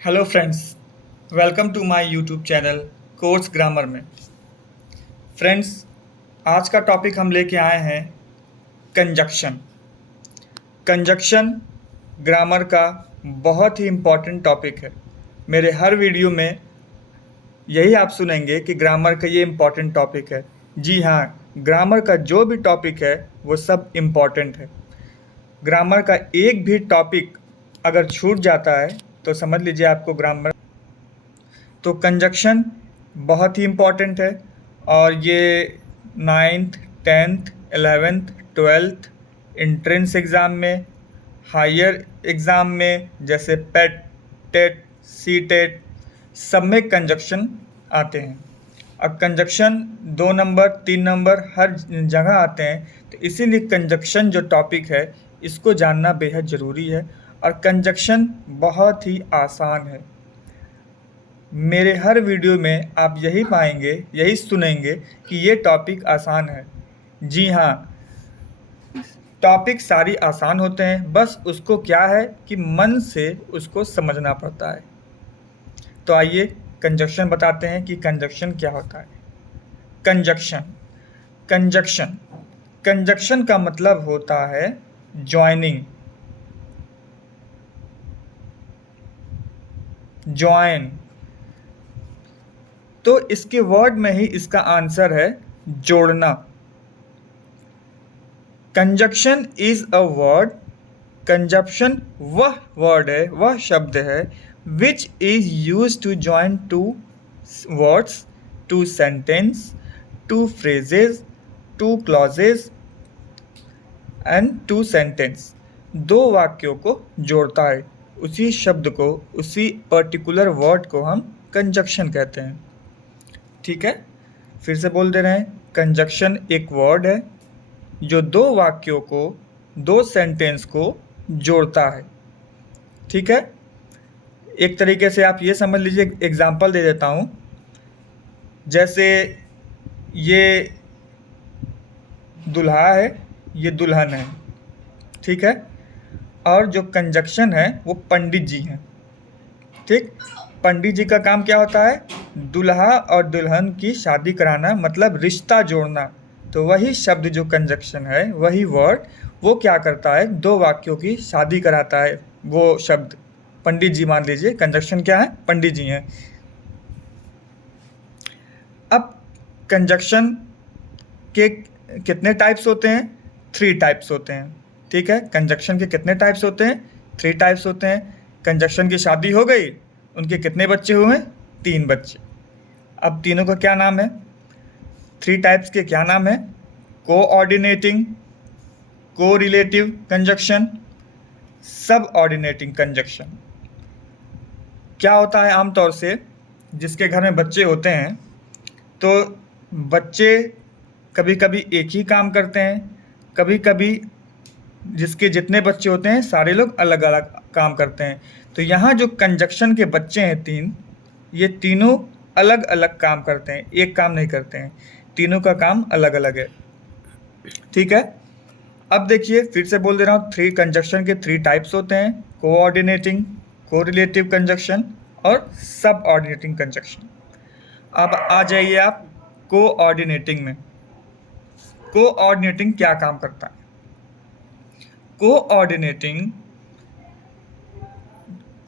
Hello friends, welcome to my YouTube channel course grammar में। Friends, आज का topic हम लेके आए हैं कंजक्शन। कंजक्शन ग्रामर का बहुत ही इम्पॉर्टेंट टॉपिक है। मेरे हर वीडियो में यही आप सुनेंगे कि ग्रामर का ये इम्पॉर्टेंट टॉपिक है। जी हाँ, ग्रामर का जो भी टॉपिक है वो सब इम्पॉर्टेंट है। ग्रामर का एक भी टॉपिक अगर छूट जाता है तो समझ लीजिए आपको ग्रामर। तो कंजक्शन बहुत ही इम्पॉर्टेंट है और ये 9th 10th 11th 12th entrance exam में, हायर एग्ज़ाम में जैसे पेट, टेट, सी टेट, सब में कंजक्शन आते हैं। अब कंजक्शन 2 नंबर 3 नंबर हर जगह आते हैं, तो इसीलिए कंजक्शन जो टॉपिक है इसको जानना बेहद ज़रूरी है। और कंजक्शन बहुत ही आसान है। मेरे हर वीडियो में आप यही पाएंगे, यही सुनेंगे कि ये टॉपिक आसान है। जी हाँ, टॉपिक सारी आसान होते हैं, बस उसको क्या है कि मन से उसको समझना पड़ता है। तो आइए कंजक्शन बताते हैं कि कंजक्शन क्या होता है। कंजक्शन कंजक्शन कंजक्शन का मतलब होता है ज्वाइनिंग, ज्वाइन। तो इसके वर्ड में ही इसका आंसर है जोड़ना। Conjunction is a word, conjunction वह वर्ड है, वह शब्द है which is use to join two words, two sentence, two phrases, two clauses and two sentence. दो वाक्यों को जोड़ता है, उसी शब्द को, उसी पर्टिकुलर वर्ड को हम कंजक्शन कहते हैं। ठीक है, फिर से बोल दे रहे हैं, कंजक्शन एक वर्ड है जो दो वाक्यों को, दो सेंटेंस को जोड़ता है। ठीक है, एक तरीके से आप ये समझ लीजिए, एग्जांपल दे देता हूँ। जैसे ये दुल्हा है, ये दुल्हन है। ठीक है, और जो कंजक्शन है वो पंडित जी हैं। ठीक, पंडित जी का काम क्या होता है? दुल्हा और दुल्हन की शादी कराना, मतलब रिश्ता जोड़ना। तो वही शब्द जो कंजक्शन है, वही वर्ड, वो क्या करता है? दो वाक्यों की शादी कराता है। वो शब्द पंडित जी, मान लीजिए कंजक्शन क्या है? पंडित जी हैं। अब कंजक्शन के कितने टाइप्स होते हैं? 3 टाइप्स होते हैं। ठीक है, कंजक्शन के कितने टाइप्स होते हैं? 3 टाइप्स होते हैं। कंजक्शन की शादी हो गई, उनके कितने बच्चे हुए? 3 बच्चे। अब तीनों का क्या नाम है? 3 टाइप्स के क्या नाम है? कोऑर्डिनेटिंग, कोरिलेटिव कंजक्शन, सब ऑर्डिनेटिंग कंजक्शन। क्या होता है आमतौर से, जिसके घर में बच्चे होते हैं, तो बच्चे कभी कभी एक ही काम करते हैं, कभी कभी जिसके जितने बच्चे होते हैं सारे लोग अलग अलग काम करते हैं। तो यहाँ जो कंजक्शन के बच्चे हैं 3, ये तीनों अलग अलग काम करते हैं, एक काम नहीं करते हैं। तीनों का काम अलग अलग है। ठीक है, अब देखिए फिर से बोल दे रहा हूँ, 3 कंजक्शन के 3 टाइप्स होते हैं: कोऑर्डिनेटिंग, कोरिलेटिव कंजक्शन और सब ऑर्डिनेटिंग कंजक्शन। अब आ जाइए आप कोऑर्डिनेटिंग में। कोऑर्डिनेटिंग क्या काम करता है? Coordinating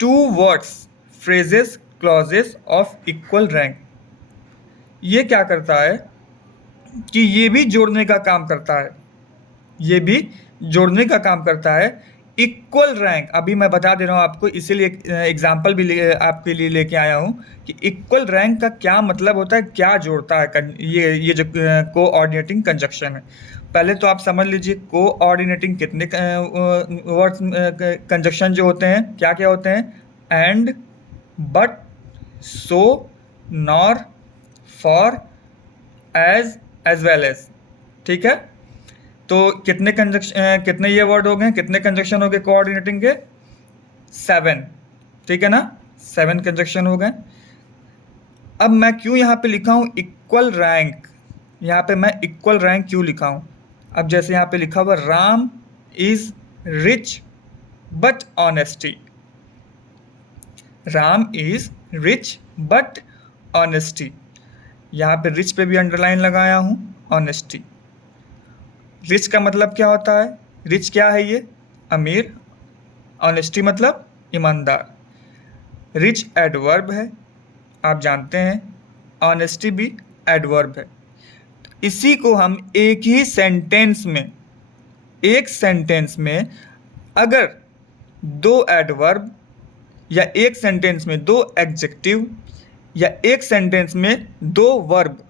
two words, phrases, clauses of equal rank. ये क्या करता है कि ये भी जोड़ने का काम करता है, ये भी जोड़ने का काम करता है। इक्वल रैंक, अभी मैं बता दे रहा हूँ आपको, इसीलिए एग्जाम्पल भी आपके लिए लेके आया हूँ कि इक्वल रैंक का क्या मतलब होता है, क्या जोड़ता है ये जो कोऑर्डिनेटिंग कंजक्शन है। पहले तो आप समझ लीजिए कोऑर्डिनेटिंग कितने वर्ड्स कंजक्शन जो होते हैं, क्या क्या होते हैं? And, but, so, nor, for, as well as. ठीक है, तो कितने ये वर्ड हो गए, कितने कंजक्शन हो गए कोऑर्डिनेटिंग के? 7। ठीक है ना, 7 कंजक्शन हो गए। अब मैं क्यों यहाँ पे लिखा हूँ इक्वल रैंक? यहाँ पे मैं इक्वल रैंक क्यों लिखा हूँ? अब जैसे यहाँ पे लिखा हुआ, Ram is rich but honesty. Ram is rich but honesty, यहाँ पे रिच पे भी अंडरलाइन लगाया हूँ, ऑनेस्टी। रिच का मतलब क्या होता है? रिच क्या है ये? अमीर। ऑनेस्टी मतलब ईमानदार। रिच एडवर्ब है, आप जानते हैं। ऑनेस्टी भी एडवर्ब है। इसी को हम एक ही सेंटेंस में, एक सेंटेंस में अगर दो एडवर्ब या एक सेंटेंस में दो एडजेक्टिव या एक सेंटेंस में दो वर्ब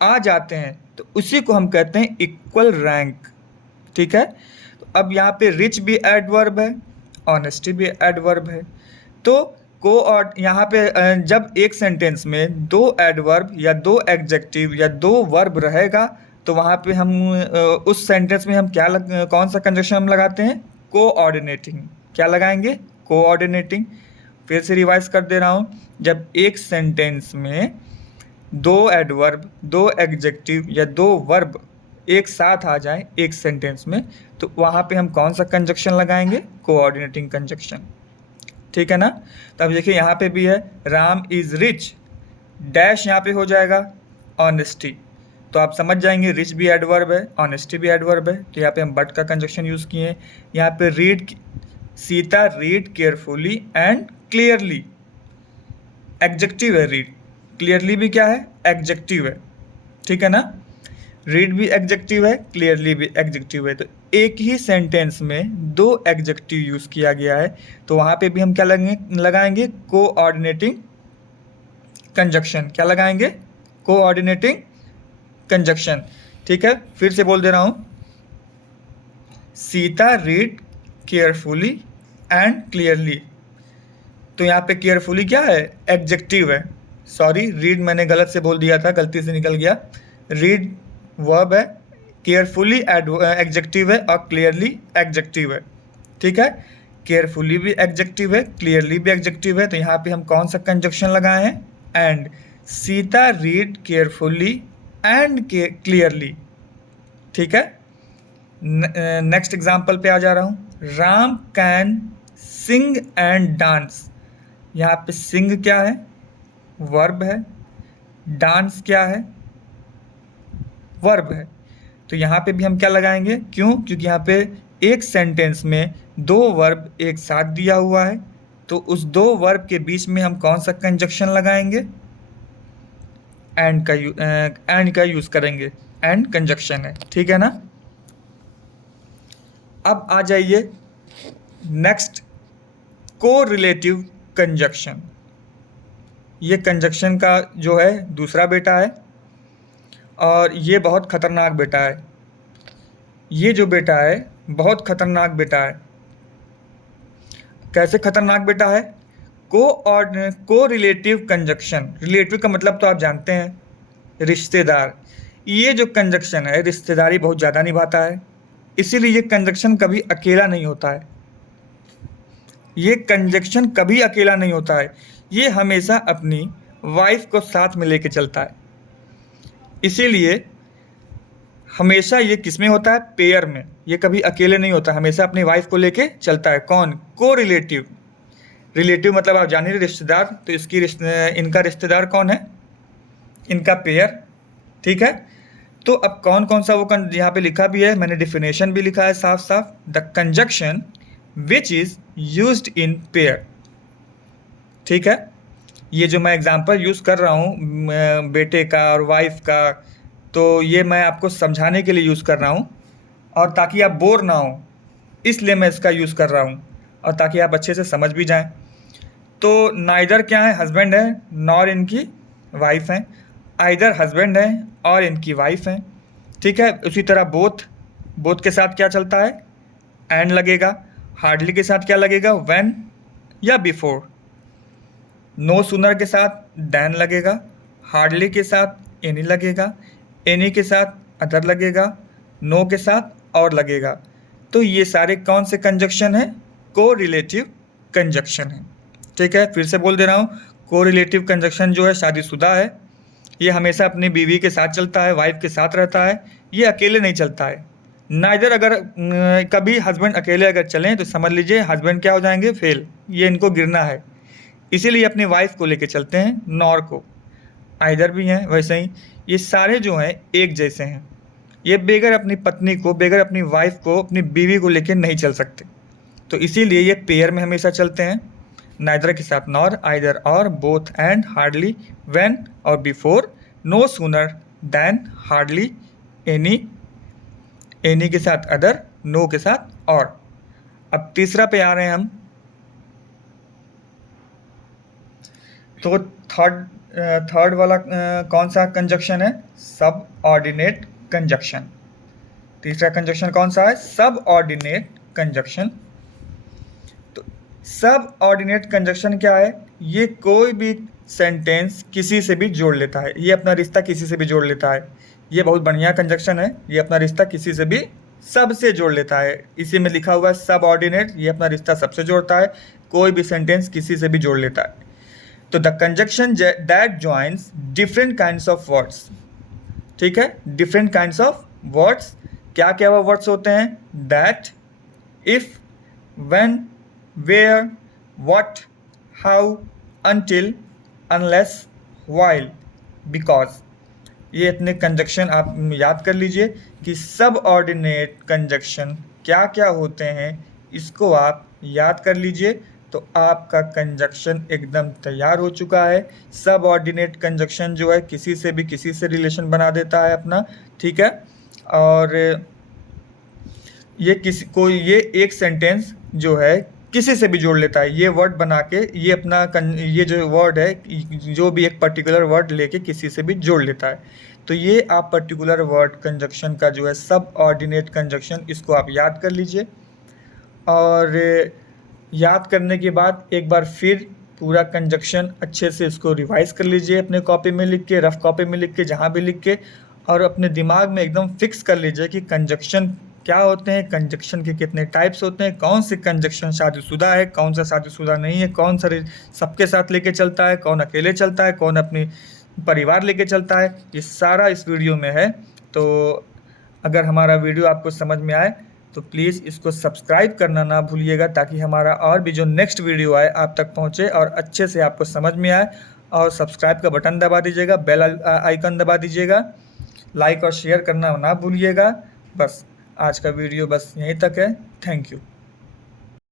आ जाते हैं तो उसी को हम कहते हैं इक्वल रैंक। ठीक है, तो अब यहाँ पे रिच भी एडवर्ब है, ऑनेस्टी भी एडवर्ब है। तो यहाँ पे जब एक सेंटेंस में दो एडवर्ब या दो एडजेक्टिव या दो वर्ब रहेगा तो वहाँ पे हम उस सेंटेंस में हम कौन सा कंजक्शन हम लगाते हैं? कोऑर्डिनेटिंग। क्या लगाएंगे? कोऑर्डिनेटिंग। फिर से रिवाइज कर दे रहा हूँ, जब एक सेंटेंस में दो एडवर्ब, दो एडजेक्टिव या दो वर्ब एक साथ आ जाए एक सेंटेंस में तो वहाँ पे हम कौन सा कंजक्शन लगाएंगे? Coordinating conjunction. ठीक है ना? तो अब देखिए यहाँ पे भी है राम इज रिच, डैश यहाँ पे हो जाएगा ऑनेस्टी। तो आप समझ जाएंगे रिच भी एडवर्ब है, ऑनेस्टी भी एडवर्ब है। तो यहाँ पे हम बट का कंजक्शन यूज़ किए हैं। यहाँ पे read, Sita read carefully and clearly, adjective है रीड। क्लियरली भी क्या है? एडजेक्टिव है। ठीक है ना? रीड भी एडजेक्टिव है, क्लियरली भी एडजेक्टिव है। तो एक ही सेंटेंस में दो एडजेक्टिव यूज़ किया गया है तो वहाँ पे भी हम क्या लगाएंगे? Coordinating conjunction. क्या लगाएंगे? Coordinating conjunction. ठीक है, फिर से बोल दे रहा हूँ, Sita read carefully and clearly. तो यहाँ पे केयरफुली क्या है? एडजेक्टिव है। सॉरी, रीड मैंने गलत से बोल दिया था, गलती से निकल गया। रीड वर्ब है, केयरफुली एडजेक्टिव है और क्लियरली एडजेक्टिव है। ठीक है, केयरफुली भी एडजेक्टिव है, क्लियरली भी एडजेक्टिव है। तो यहाँ पे हम कौन सा कंजक्शन लगाए हैं? And. Sita read carefully and clearly. ठीक है, नेक्स्ट एग्जाम्पल पे आ जा रहा हूँ। Ram can sing and dance. यहाँ पे सिंग क्या है? वर्ब है। डांस क्या है? वर्ब है। तो यहाँ पे भी हम क्या लगाएंगे? क्यों? क्योंकि यहाँ पे एक सेंटेंस में दो वर्ब एक साथ दिया हुआ है तो उस दो वर्ब के बीच में हम कौन सा कंजक्शन लगाएंगे? एंड का यूज़ करेंगे। एंड कंजक्शन है। ठीक है ना? अब आ जाइए नेक्स्ट, कोरिलेटिव कंजक्शन। ये कंजक्शन का जो है दूसरा बेटा है और ये बहुत ख़तरनाक बेटा है। ये जो बेटा है बहुत ख़तरनाक बेटा है। कैसे ख़तरनाक बेटा है? को रिलेटिव कंजक्शन। रिलेटिव का मतलब तो आप जानते हैं, रिश्तेदार। ये जो कंजक्शन है रिश्तेदारी बहुत ज़्यादा निभाता है, इसीलिए ये कंजक्शन कभी अकेला नहीं होता है। ये कंजक्शन कभी अकेला नहीं होता है, ये हमेशा अपनी वाइफ को साथ में लेके चलता है। इसीलिए हमेशा ये किस में होता है? पेयर में। ये कभी अकेले नहीं होता, हमेशा अपनी वाइफ को लेके चलता है। कौन? को रिलेटिव। रिलेटिव मतलब आप जानिए रिश्तेदार, तो इनका रिश्तेदार कौन है? इनका पेयर। ठीक है, तो अब कौन कौन सा वो यहाँ पे लिखा भी है, मैंने डिफिनेशन भी लिखा है साफ साफ। The conjunction which is used in pair. ठीक है, ये जो मैं एग्जांपल यूज़ कर रहा हूँ बेटे का और वाइफ का, तो ये मैं आपको समझाने के लिए यूज़ कर रहा हूँ और ताकि आप बोर ना हो इसलिए मैं इसका यूज़ कर रहा हूँ और ताकि आप अच्छे से समझ भी जाएं। तो नाइदर क्या है? हस्बैंड है, नॉर इनकी वाइफ हैं। आइदर हस्बैंड है और इनकी वाइफ हैं। ठीक है, उसी तरह बोथ के साथ क्या चलता है? एंड लगेगा। हार्डली के साथ क्या लगेगा? व्हेन या बिफोर। नो सूनर के साथ देन लगेगा। हार्डली के साथ एनी लगेगा। एनी के साथ अदर लगेगा। नो के साथ और लगेगा। तो ये सारे कौन से कंजक्शन हैं? को रिलेटिव कंजक्शन है। ठीक है, फिर से बोल दे रहा हूँ, को रिलेटिव कंजक्शन जो है शादीशुदा है, ये हमेशा अपनी बीवी के साथ चलता है, वाइफ के साथ रहता है, ये अकेले नहीं चलता है। नाइदर अगर कभी हस्बैंड अकेले अगर चलें तो समझ लीजिए हस्बैंड क्या हो जाएंगे? फेल। ये इनको गिरना है। इसीलिए अपनी वाइफ को लेके चलते हैं, नॉर को। आइदर भी हैं, वैसे ही ये सारे जो हैं एक जैसे हैं। ये बेगर अपनी पत्नी को, बेगर अपनी वाइफ को, अपनी बीवी को लेके नहीं चल सकते। तो इसीलिए ये पेयर में हमेशा चलते हैं, नाइदर के साथ nor, either or, both and, hardly, when और before, no sooner than, hardly, any, any के साथ अदर, नो के साथ और। अब तीसरा पे आ रहे हैं हम। तो थर्ड वाला कौन सा कंजक्शन है? सब ऑर्डिनेट कंजक्शन। तीसरा कंजक्शन कौन सा है? सब ऑर्डिनेट कंजक्शन। तो सब ऑर्डिनेट कंजक्शन क्या है? ये कोई भी सेंटेंस किसी से भी जोड़ लेता है, ये अपना रिश्ता किसी से भी जोड़ लेता है। ये बहुत बढ़िया कंजक्शन है, ये अपना रिश्ता किसी से भी, सबसे जोड़ लेता है। इसी में लिखा हुआ है सब ऑर्डिनेट, ये अपना रिश्ता सबसे जोड़ता है, कोई भी सेंटेंस किसी से भी जोड़ लेता है। तो the conjunction that joins different kinds of words, ठीक है, डिफरेंट काइंड्स ऑफ वर्ड्स। क्या क्या वो वर्ड्स होते हैं? That, if, when, where, what, how, until, unless, while, because. ये इतने कंजक्शन आप याद कर लीजिए कि सब ऑर्डिनेट कंजक्शन क्या क्या होते हैं, इसको आप याद कर लीजिए तो आपका कंजक्शन एकदम तैयार हो चुका है। सब ऑर्डिनेट कंजक्शन जो है किसी से भी, किसी से रिलेशन बना देता है अपना, ठीक है। और ये ये एक सेंटेंस जो है किसी से भी जोड़ लेता है, ये वर्ड बना के, ये अपना ये जो वर्ड है, जो भी एक पर्टिकुलर वर्ड लेके किसी से भी जोड़ लेता है। तो ये आप पर्टिकुलर वर्ड कंजक्शन का जो है सब ऑर्डिनेट कंजक्शन, इसको आप याद कर लीजिए। और याद करने के बाद एक बार फिर पूरा कंजक्शन अच्छे से इसको रिवाइज कर लीजिए, अपने कॉपी में लिख के, रफ कॉपी में लिख के, जहाँ भी लिख के, और अपने दिमाग में एकदम फिक्स कर लीजिए कि कंजक्शन क्या होते हैं, कंजक्शन के कितने टाइप्स होते हैं, कौन से कंजक्शन शादीशुदा है, कौन सा शादीशुदा नहीं है, कौन सा सबके साथ लेके चलता है, कौन अकेले चलता है, कौन अपनी परिवार लेके चलता है, ये सारा इस वीडियो में है। तो अगर हमारा वीडियो आपको समझ में आए तो प्लीज़ इसको सब्सक्राइब करना ना भूलिएगा, ताकि हमारा और भी जो नेक्स्ट वीडियो आए आप तक पहुँचे और अच्छे से आपको समझ में आए। और सब्सक्राइब का बटन दबा दीजिएगा, बेल आइकन दबा दीजिएगा, लाइक और शेयर करना ना भूलिएगा। बस आज का वीडियो बस यहीं तक है। Thank you.